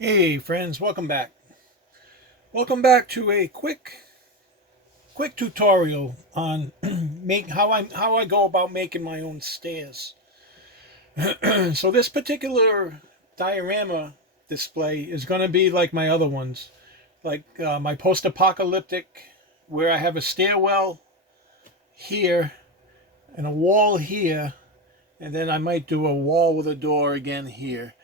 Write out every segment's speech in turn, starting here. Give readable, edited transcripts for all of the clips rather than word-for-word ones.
Hey friends, welcome back. Welcome back to a quick tutorial on make how I go about making my own stairs. So this particular diorama display is going to be like my other ones, like my post-apocalyptic, where I have a stairwell here and a wall here, and then I might do a wall with a door again here.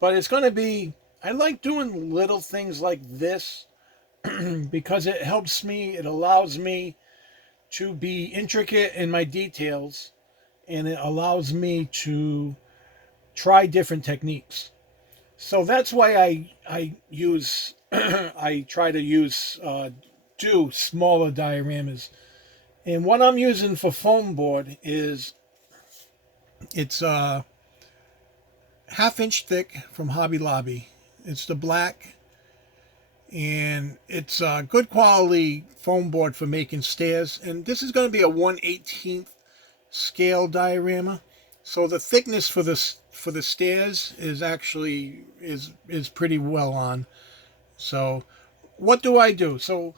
But it's going to be I like doing little things like this because it helps me, it allows me to be intricate in my details, and it allows me to try different techniques. So that's why I use I try to use do smaller dioramas. And what I'm using for foam board is it's 1/2 inch thick from Hobby Lobby. It's the black, and it's a good quality foam board for making stairs. And this is going to be a 1/18 scale diorama, so the thickness for the stairs is actually is pretty well on. So what do I do? So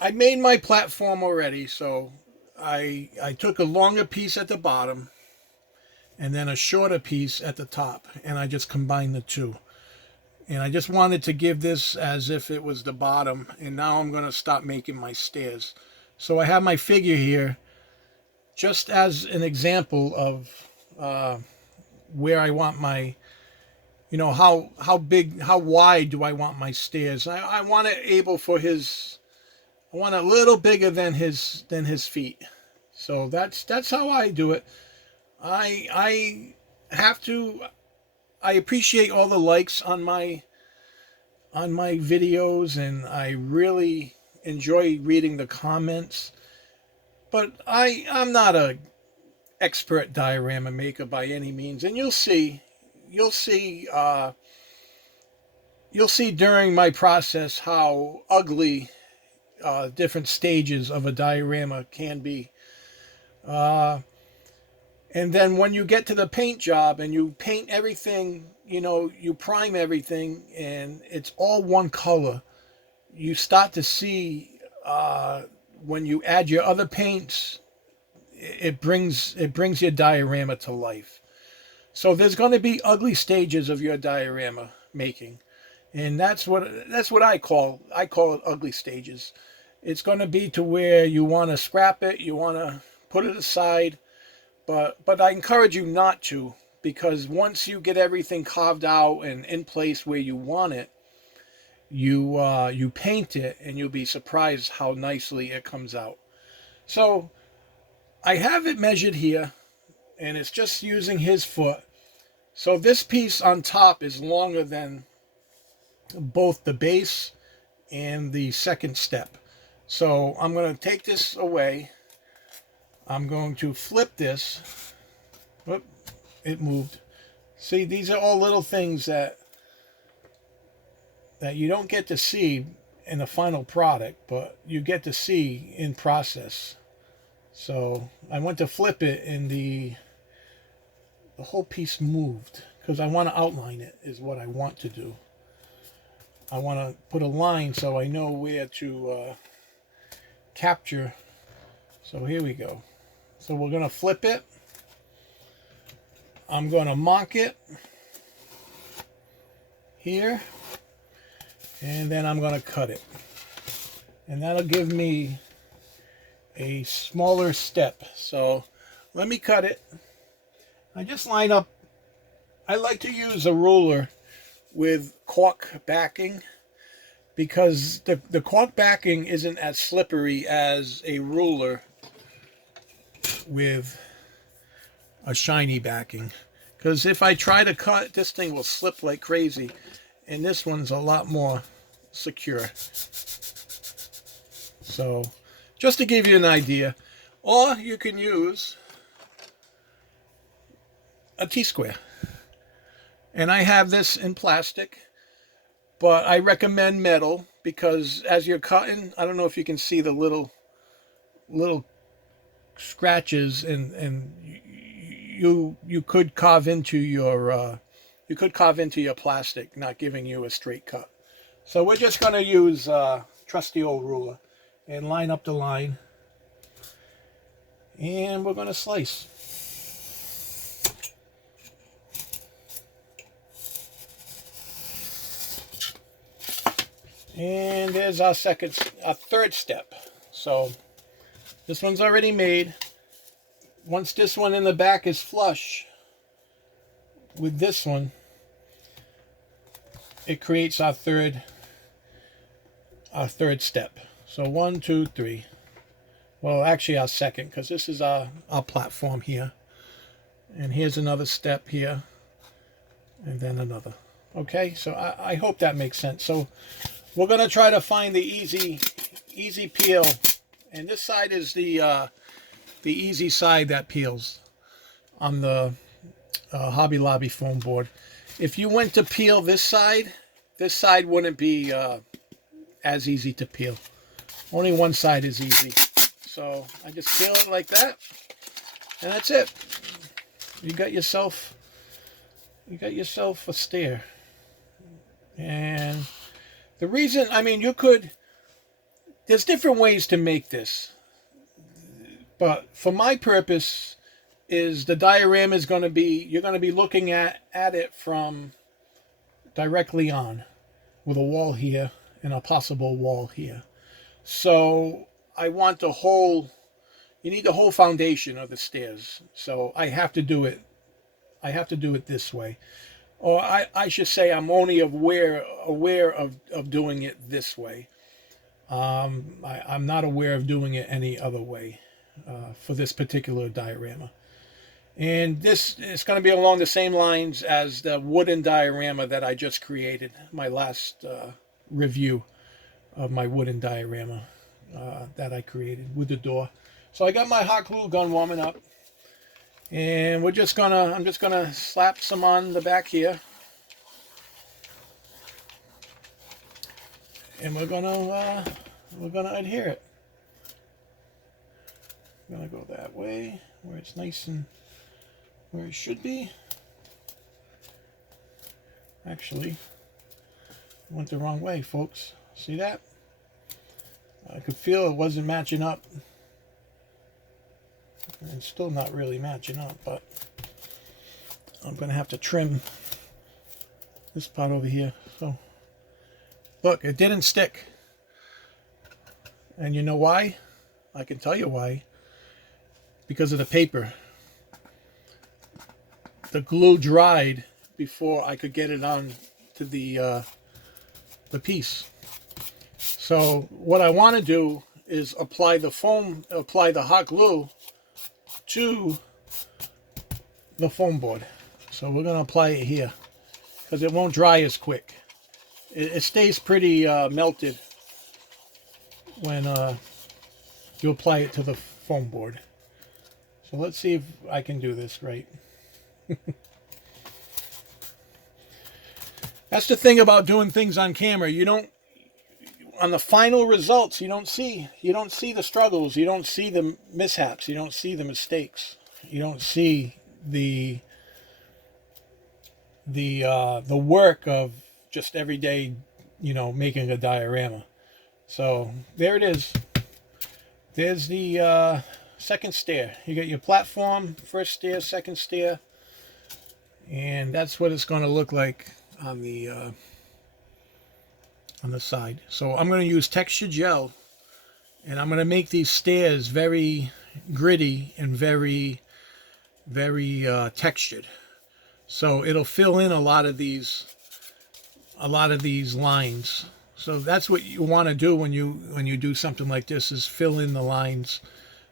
I made my platform already. So I took a longer piece at the bottom and then a shorter piece at the top, and I just combined the two. And I just wanted to give this as if it was the bottom. And now I'm going to stop making my stairs. So I have my figure here just as an example of where I want my, how big, how wide do I want my stairs. I want it able for his, I want it a little bigger than his feet. So that's how I do it. I have to I appreciate all the likes on my videos, and I really enjoy reading the comments. But I'm not a expert diorama maker by any means, and you'll see you'll see during my process how ugly different stages of a diorama can be. Uh, And then when you get to the paint job and you paint everything, you prime everything and it's all one color, you start to see when you add your other paints, it brings your diorama to life. So there's going to be ugly stages of your diorama making, and that's what I call it ugly stages. It's going to be to where you want to scrap it, you want to put it aside, but I encourage you not to, because once you get everything carved out and in place where you want it, you paint it and you'll be surprised how nicely it comes out. So I have it measured here, and it's just using his foot. So this piece on top is longer than both the base and the second step. So I'm going to take this away. I'm going to flip this. Whoop, it moved. See, these are all little things that you don't get to see in the final product, but you get to see in process. So I went to flip it, and the whole piece moved because I want to outline it, is what I want to do. I want to put a line so I know where to capture. So here we go. So we're going to flip it. I'm going to mock it here, and then I'm going to cut it. And that'll give me a smaller step. So let me cut it. I just line up. I like to use a ruler with cork backing, because the cork backing isn't as slippery as a ruler with a shiny backing. Because if I try to cut, this thing will slip like crazy, and this one's a lot more secure. So just to give you an idea, or you can use a T-square. And I have this in plastic, but I recommend metal, because as you're cutting, I don't know if you can see the little scratches, and you could carve into you could carve into your plastic, not giving you a straight cut. So we're just going to use trusty old ruler and line up the line. And we're going to slice. And there's our third step. So this one's already made. Once this one in the back is flush with this one, it creates our third step. So 1, 2, 3. Well, actually our second, because this is our platform here. And here's another step here. And then another. Okay, so I hope that makes sense. So we're going to try to find the easy peel. And this side is the easy side that peels on the Hobby Lobby foam board. If you went to peel this side wouldn't be as easy to peel. Only one side is easy. So I just peel it like that, and that's it. You got yourself a stair. And the reason, I mean, there's different ways to make this, but for my purpose is the diorama is going to be, you're going to be looking at it from directly on, with a wall here and a possible wall here. So I want you need the whole foundation of the stairs. So I have to do it this way. Or I should say I'm only aware of doing it this way. I'm not aware of doing it any other way for this particular diorama. And this is going to be along the same lines as the wooden diorama that I just created, my last review of my wooden diorama that I created with the door. So I got my hot glue gun warming up, and I'm just gonna slap some on the back here, and we're gonna adhere it. I'm gonna go that way where it's nice and where it should be. Actually, I went the wrong way, folks. See that? I could feel it wasn't matching up. And it's still not really matching up, but I'm going to have to trim this part over here. So, look, it didn't stick. And you know why? I can tell you why. Because of the paper. The glue dried before I could get it on to the piece. So what I want to do is apply the hot glue to the foam board. So we're going to apply it here because it won't dry as quick. It stays pretty melted when you apply it to the foam board. So let's see if I can do this right. That's the thing about doing things on camera. On the final results, you don't see the struggles, you don't see the mishaps, you don't see the mistakes, you don't see the work of just every day, making a diorama. So there it is. There's the second stair. You got your platform, first stair, second stair, and that's what it's going to look like on the side. So I'm going to use texture gel, and I'm going to make these stairs very gritty and very, very textured. So it'll fill in a lot of these lines. So that's what you want to do when you do something like this, is fill in the lines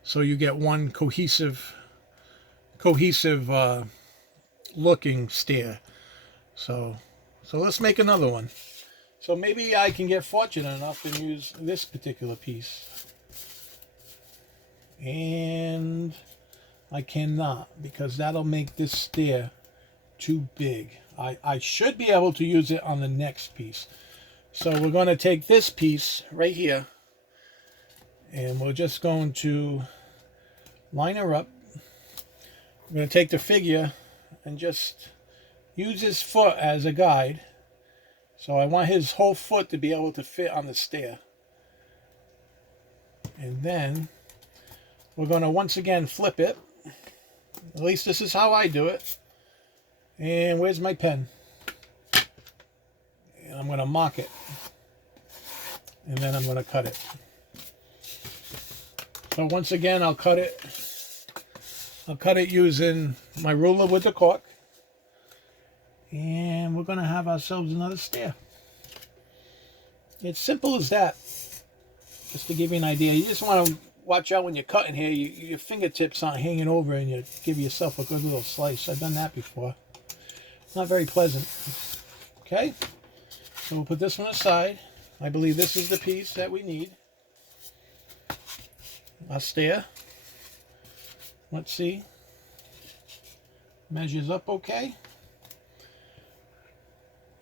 so you get one cohesive looking stair. So let's make another one. So maybe I can get fortunate enough and use this particular piece. And I cannot, because that'll make this stair too big. I should be able to use it on the next piece. So we're going to take this piece right here, and we're just going to line her up. I'm going to take the figure and just use his foot as a guide. So I want his whole foot to be able to fit on the stair. And then we're going to once again flip it. At least this is how I do it. And where's my pen? And I'm going to mark it. And then I'm going to cut it. So once again, I'll cut it. I'll cut it using my ruler with the cork. And we're going to have ourselves another stair. It's simple as that. Just to give you an idea. You just want to watch out when you're cutting here. Your fingertips aren't hanging over and you give yourself a good little slice. I've done that before. Not very pleasant. Okay. So we'll put this one aside. I believe this is the piece that we need. Our stair. Let's see. Measures up okay.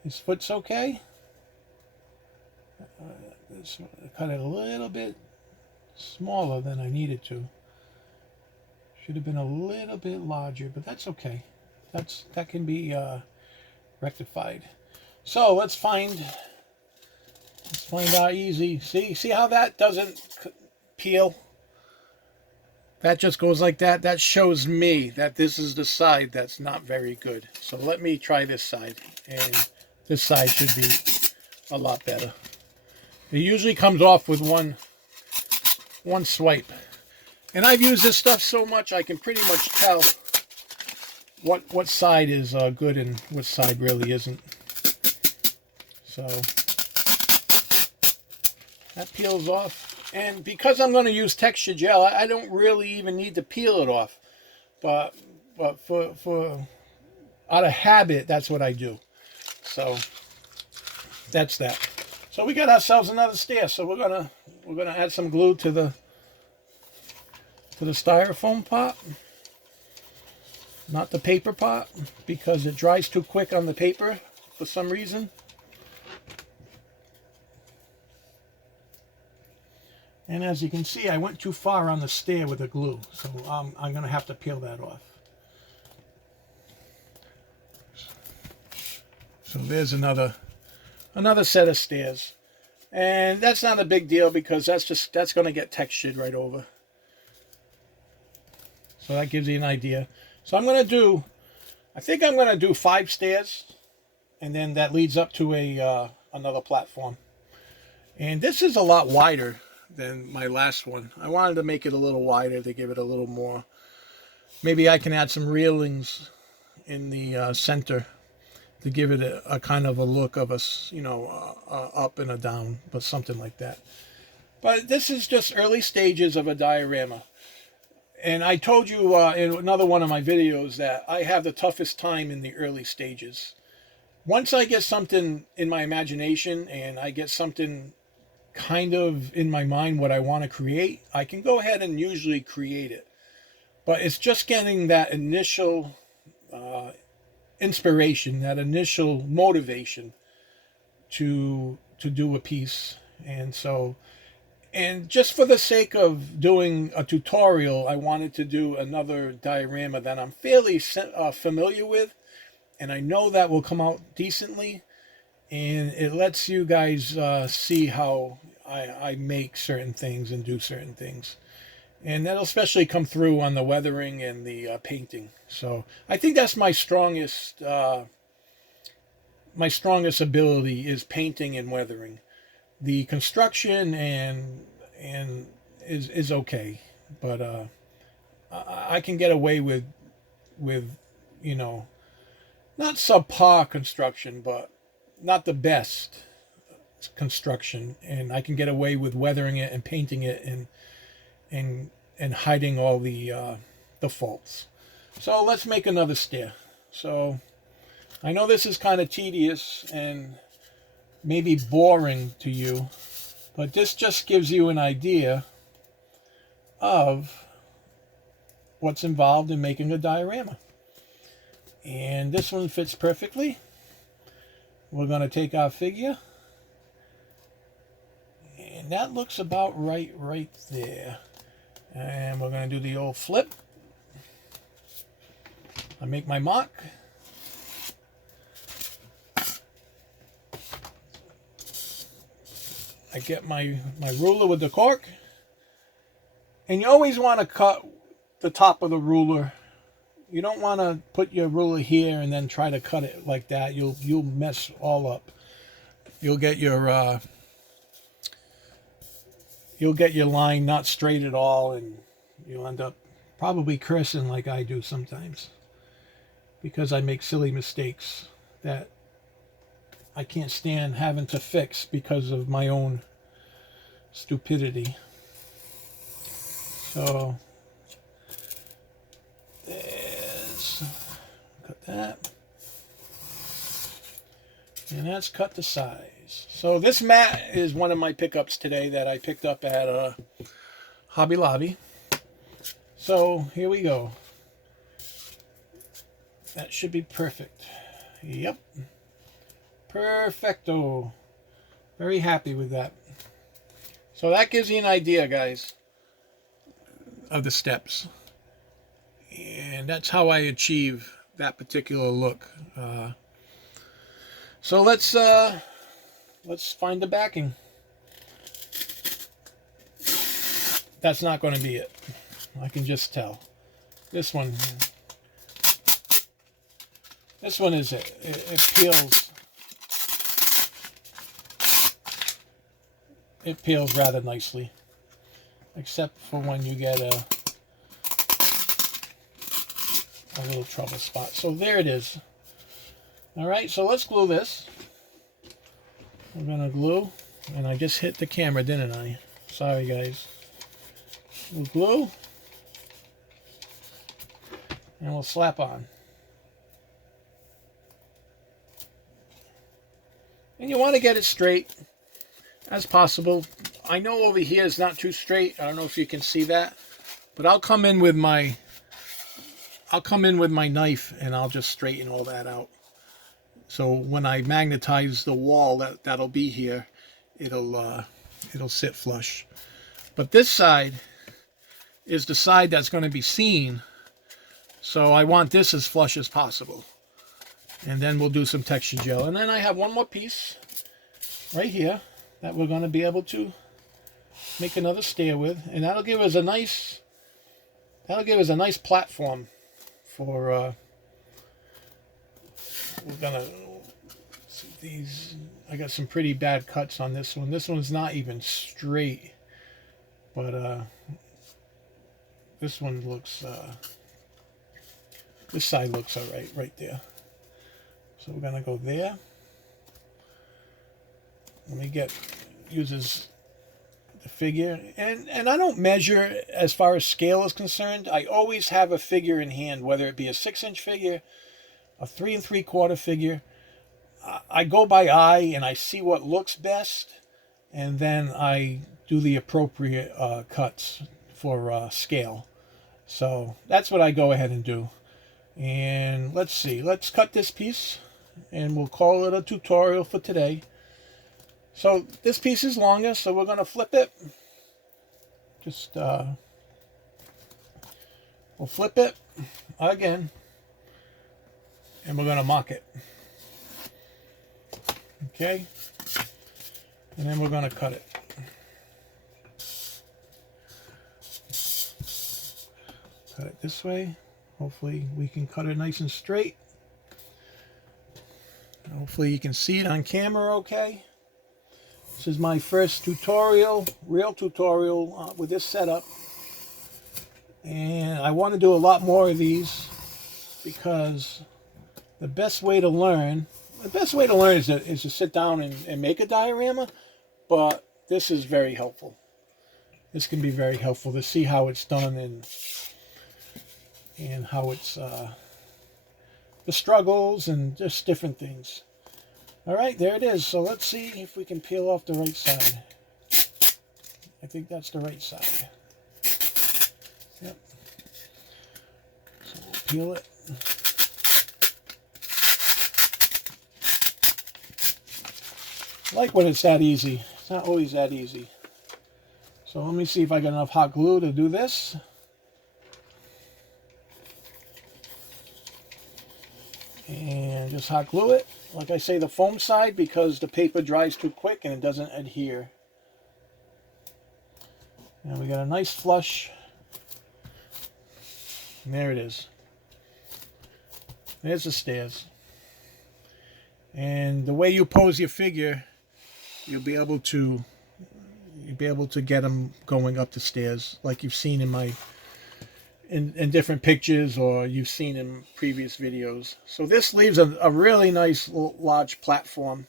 His foot's okay. Cut it a little bit smaller than I needed to. Should have been a little bit larger, but that's okay. That can be rectified. So let's find our easy. See how that doesn't peel? That just goes like that. That shows me that this is the side that's not very good. So let me try this side, and this side should be a lot better. It usually comes off with one swipe. And I've used this stuff so much I can pretty much tell what side is good and what side really isn't. So that peels off. And because I'm going to use texture gel, I don't really even need to peel it off. But for out of habit, that's what I do. So that's that. So we got ourselves another stair. So we're gonna add some glue to the styrofoam pot, not the paper pot, because it dries too quick on the paper for some reason. And as you can see, I went too far on the stair with the glue, so I'm gonna have to peel that off. So there's another set of stairs, and that's not a big deal because that's going to get textured right over. So that gives you an idea. So I think I'm going to do 5 stairs, and then that leads up to another platform. And this is a lot wider than my last one. I wanted to make it a little wider to give it a little more. Maybe I can add some railings in the center to give it a kind of a look of up and a down, but something like that. But this is just early stages of a diorama. And I told you in another one of my videos that I have the toughest time in the early stages. Once I get something in my imagination and I get something kind of in my mind what I want to create, I can go ahead and usually create it. But it's just getting that initial inspiration, that initial motivation to do a piece. And just for the sake of doing a tutorial, I wanted to do another diorama that I'm fairly familiar with, and I know that will come out decently, and it lets you guys see how I make certain things and do certain things. And that'll especially come through on the weathering and the painting. So I think that's my strongest ability is painting and weathering. The construction and is okay, but I can get away with not subpar construction, but not the best construction, and I can get away with weathering it and painting it and hiding all the faults. So let's make another stair. So I know this is kind of tedious and maybe boring to you, but this just gives you an idea of what's involved in making a diorama. And this one fits perfectly. We're going to take our figure, and that looks about right there. And we're going to do the old flip. I make my mark. I get my ruler with the cork. And you always want to cut the top of the ruler. You don't want to put your ruler here and then try to cut it like that. You'll mess all up. You'll get your line not straight at all, and you'll end up probably cursing like I do sometimes, because I make silly mistakes that I can't stand having to fix because of my own stupidity. So cut that, and that's cut to size. So this mat is one of my pickups today that I picked up at Hobby Lobby. So here we go. That should be perfect. Yep, perfecto. Very happy with that. So that gives you an idea, guys, of the steps, and that's how I achieve that particular look. So let's find the backing. That's not going to be it. I can just tell. This one is it. It peels. It peels rather nicely, except for when you get a little trouble spot. So there it is. All right, so let's glue this. I'm gonna glue, and I just hit the camera, didn't I? Sorry, guys. We'll glue, and we'll slap on. And you want to get it straight as possible. I know over here is not too straight. I don't know if you can see that, but I'll come in with my knife and I'll just straighten all that out. So when I magnetize the wall that'll be here, it'll sit flush. But this side is the side that's going to be seen, so I want this as flush as possible. And then we'll do some texture gel. And then I have one more piece right here that we're going to be able to make another stair with, and that'll give us a nice platform for we're gonna see these. I got some pretty bad cuts on this one. This one's not even straight, but this one looks this side looks all right there. So we're gonna go there. Let me uses the figure, and I don't measure as far as scale is concerned. I always have a figure in hand, whether it be a 6-inch figure, a 3 3/4 figure. I go by eye and I see what looks best, and then I do the appropriate cuts for scale. So that's what I go ahead and do. And let's see, let's cut this piece and we'll call it a tutorial for today. So this piece is longer, so we're going to flip it. Just we'll flip it again, and we're going to mock it. Okay, and then we're going to cut it. Cut it this way. Hopefully we can cut it nice and straight. Hopefully you can see it on camera okay. This is my first tutorial, real tutorial with this setup. And I want to do a lot more of these, because the best way to learn is to sit down and make a diorama. But this is very helpful. This can be very helpful to see how it's done and how it's the struggles and just different things. All right, there it is. So let's see if we can peel off the right side. I think that's the right side. Yep. So we'll peel it. I like when it's that easy. It's not always that easy. So let me see if I got enough hot glue to do this. And just hot glue it. Like I say, the foam side, because the paper dries too quick and it doesn't adhere. And we got a nice flush. And there it is. There's the stairs. And the way you pose your figure, you'll be able to get them going up the stairs, like you've seen in my in different pictures, or you've seen in previous videos. So this leaves a really nice large platform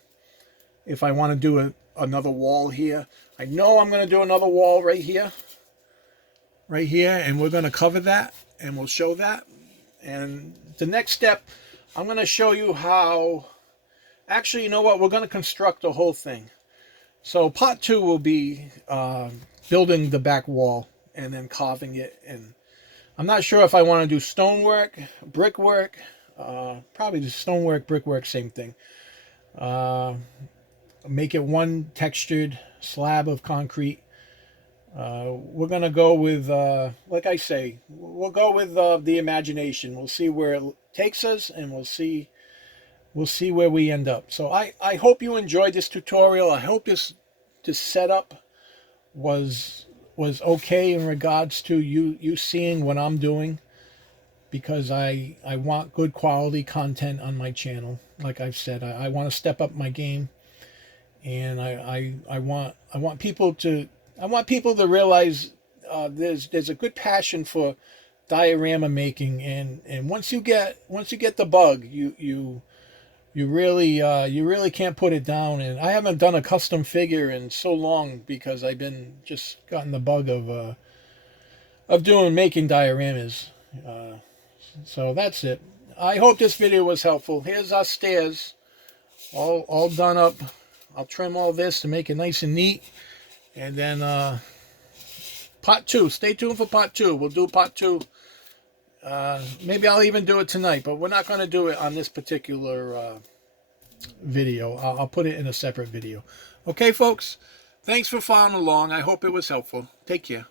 if I want to do another wall here. I know I'm going to do another wall right here, and we're going to cover that, and we'll show that. And the next step, I'm going to show you how, actually, you know what, we're going to construct the whole thing. So part 2 will be building the back wall and then carving it. And I'm not sure if I want to do stonework, brickwork, probably the stonework, brickwork, same thing. Make it one textured slab of concrete. We're going to go with, like I say, we'll go with the imagination. We'll see where it takes us, and we'll see where we end up. So I hope you enjoyed this tutorial. I hope this setup was okay in regards to you seeing what I'm doing, because I want good quality content on my channel. Like I've said, I want to step up my game, and I want people to realize there's a good passion for diorama making, and once you get the bug, you really can't put it down. And I haven't done a custom figure in so long because I've been just gotten the bug of making dioramas. So that's it. I hope this video was helpful. Here's our stairs, all done up. I'll trim all this to make it nice and neat. And then part 2. Stay tuned for part 2. We'll do part 2. Maybe I'll even do it tonight, but we're not going to do it on this particular video. I'll put it in a separate video. Okay, folks? Thanks for following along. I hope it was helpful. Take care.